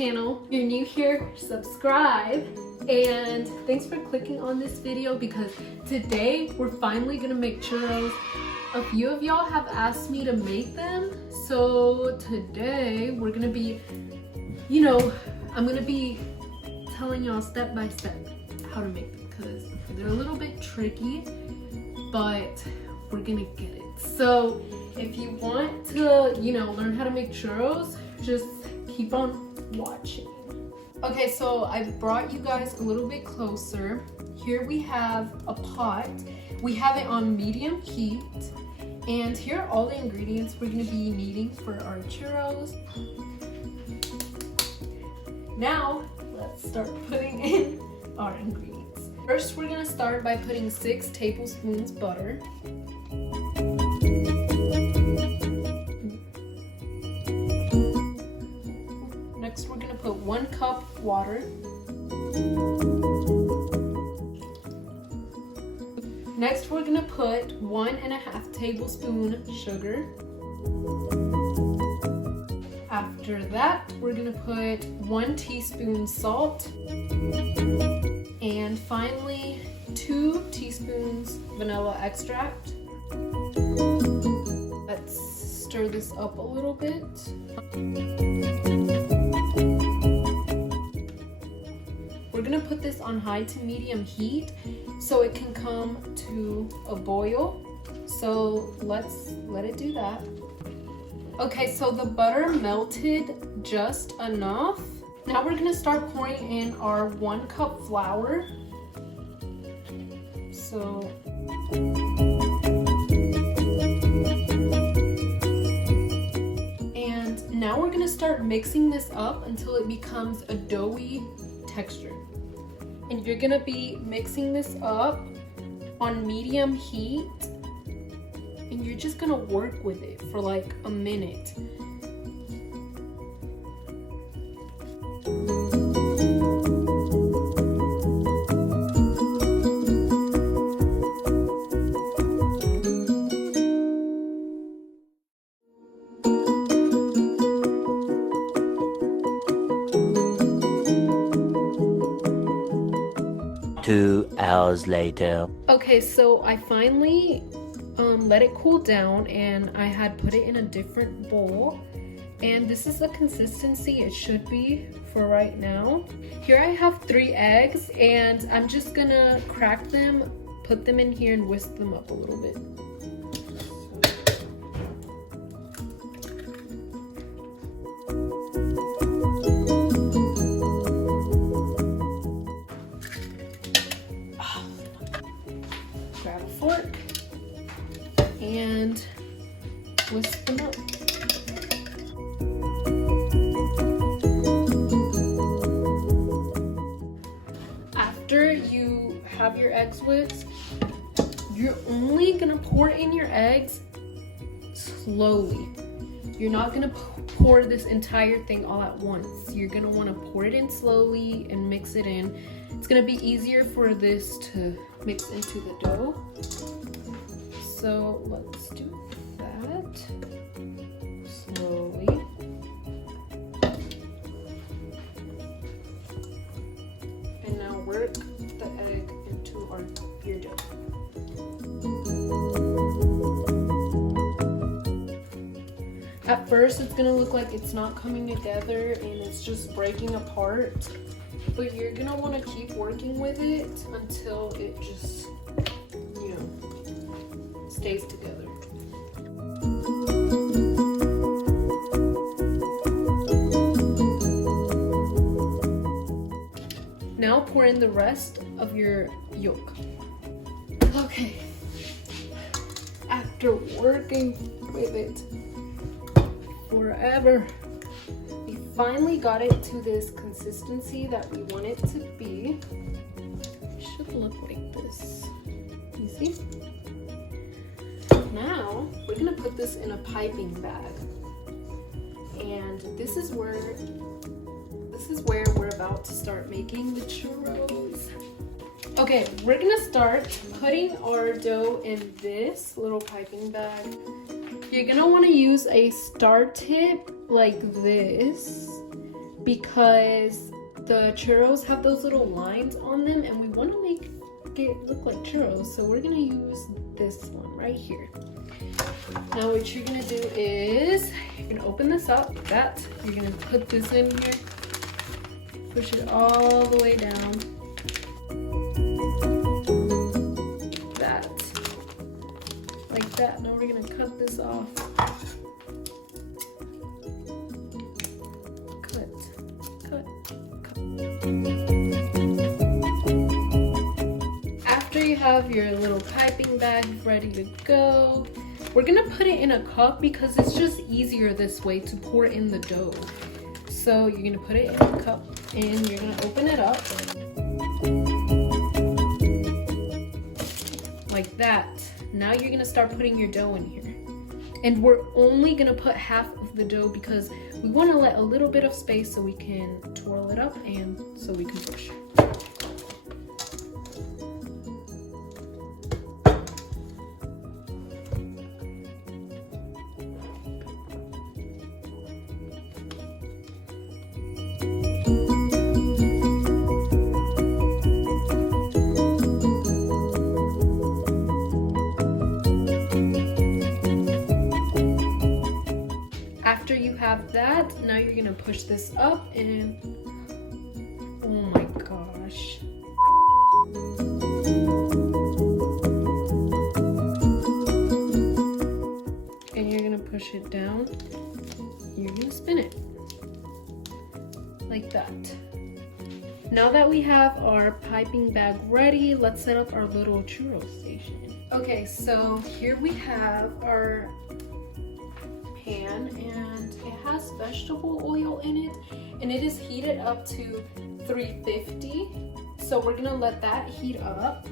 channel. If you're new here, subscribe. And thanks for clicking on this video because today we're finally gonna make churros. A few of y'all have asked me to make them. So today we're gonna be, I'm gonna be telling y'all step by step how to make them because they're a little bit tricky, but we're gonna get it. So if you want to, learn how to make churros, just keep on watching. Okay, so I brought you guys a little bit closer. Here we have a pot. We have it on medium heat. And here are all the ingredients we're gonna be needing for our churros. Now, let's start putting in our ingredients. First, we're gonna start by putting 6 tablespoons butter. Next, we're gonna put 1 cup water. Next, we're gonna put 1.5 tablespoon sugar. After that, we're gonna put 1 teaspoon salt. And finally, 2 teaspoons vanilla extract. Let's stir this up a little bit. We're gonna put this on high to medium heat so it can come to a boil. So let's let it do that. Okay, so the butter melted just enough. Now we're gonna start pouring in our 1 cup flour. So and now we're gonna start mixing this up until it becomes a doughy texture. And you're gonna be mixing this up on medium heat, and you're just gonna work with it for like a minute. Two hours later. Okay, so I finally let it cool down and I had put it in a different bowl. And this is the consistency it should be for right now. Here I have 3 eggs and I'm just gonna crack them, put them in here and whisk them up a little bit. Grab a fork and whisk them up. After you have your eggs whisked, you're only gonna pour in your eggs slowly. You're not gonna pour this entire thing all at once. You're gonna wanna pour it in slowly and mix it in. It's gonna be easier for this to mix into the dough. So let's do that slowly. And now work the egg into your dough. At first it's gonna look like it's not coming together and it's just breaking apart. But you're gonna want to keep working with it until it just, stays together. Now pour in the rest of your yolk. Okay. After working with it forever, we finally got it to this consistency that we want it to be. It should look like this. You see? Now we're gonna put this in a piping bag, and this is where we're about to start making the churros. Okay, we're gonna start putting our dough in this little piping bag. You're gonna want to use a star tip like this because the churros have those little lines on them and we want to make it look like churros. So we're gonna use this one right here. Now what you're gonna do is you're gonna open this up like that. You're gonna put this in here, push it all the way down. Like that. Now we're gonna cut this off. Cut. After you have your little piping bag ready to go, we're gonna put it in a cup because it's just easier this way to pour in the dough. So you're gonna put it in a cup and you're gonna open it up like that. Now you're gonna start putting your dough in here. And we're only gonna put half of the dough because we wanna let a little bit of space so we can twirl it up and so we can push. After you have that, now you're gonna push this up and oh my gosh. And you're gonna push it down. You're gonna spin it like that. Now that we have our piping bag ready, let's set up our little churro station. Okay, so here we have our pan and it has vegetable oil in it and it is heated up to 350. So we're gonna let that heat up.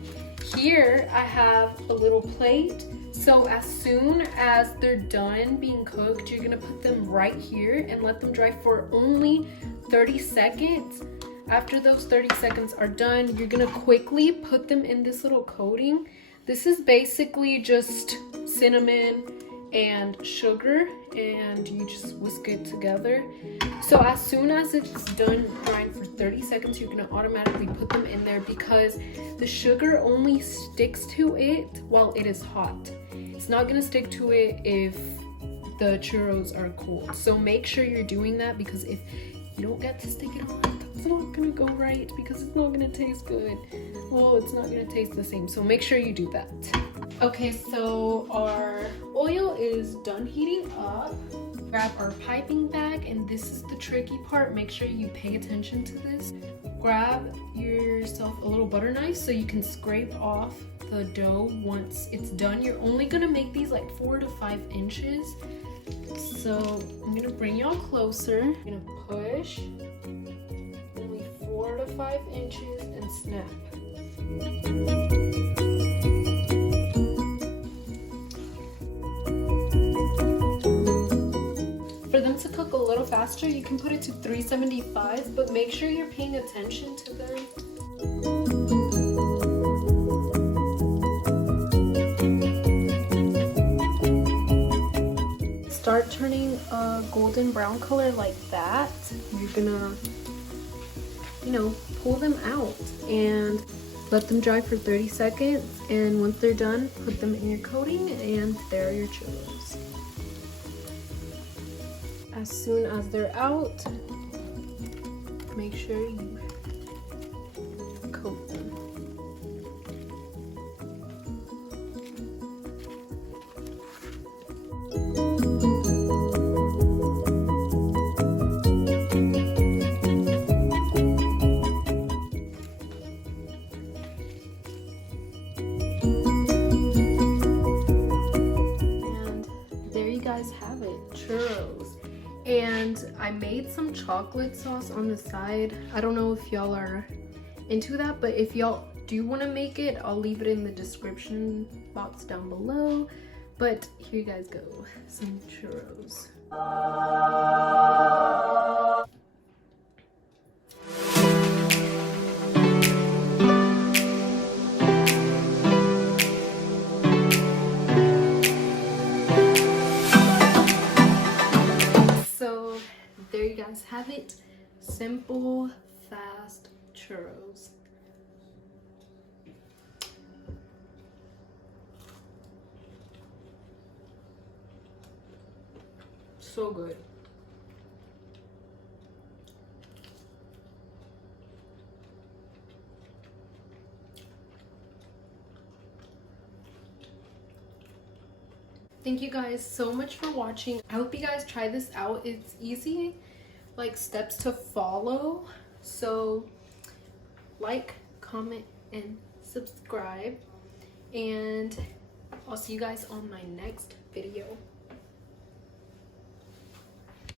Here I have a little plate. So as soon as they're done being cooked, you're gonna put them right here and let them dry for only 30 seconds. After those 30 seconds are done, you're gonna quickly put them in this little coating. This is basically just cinnamon and sugar, and you just whisk it together. So as soon as it's done drying for 30 seconds, you're gonna automatically put them in there because the sugar only sticks to it while it is hot. It's not gonna stick to it if the churros are cold. So make sure you're doing that because if you don't get to stick it on, it's not gonna go right because it's not gonna taste good. Well, it's not gonna taste the same. So make sure you do that. Okay, so our oil is done heating up. Grab our piping bag, and this is the tricky part. Make sure you pay attention to this. Grab yourself a little butter knife so you can scrape off the dough once it's done. You're only gonna make these like 4 to 5 inches. So I'm gonna bring y'all closer. I'm gonna push only 4 to 5 inches and snap. For them to cook a little faster, you can put it to 375, but make sure you're paying attention to them. Start turning a golden brown color like that. You're gonna, pull them out and let them dry for 30 seconds. And once they're done, put them in your coating and there are your churros. As soon as they're out, make sure you coat them. And there you guys have it, churros. And I made some chocolate sauce on the side. I don't know if y'all are into that, but if y'all do want to make it, I'll leave it in the description box down below. But here you guys go, some churros. There you guys have it, simple, fast churros. So good. Thank you guys so much for watching. I hope you guys try this out. It's easy, like steps to follow. So like, comment, and subscribe. And I'll see you guys on my next video.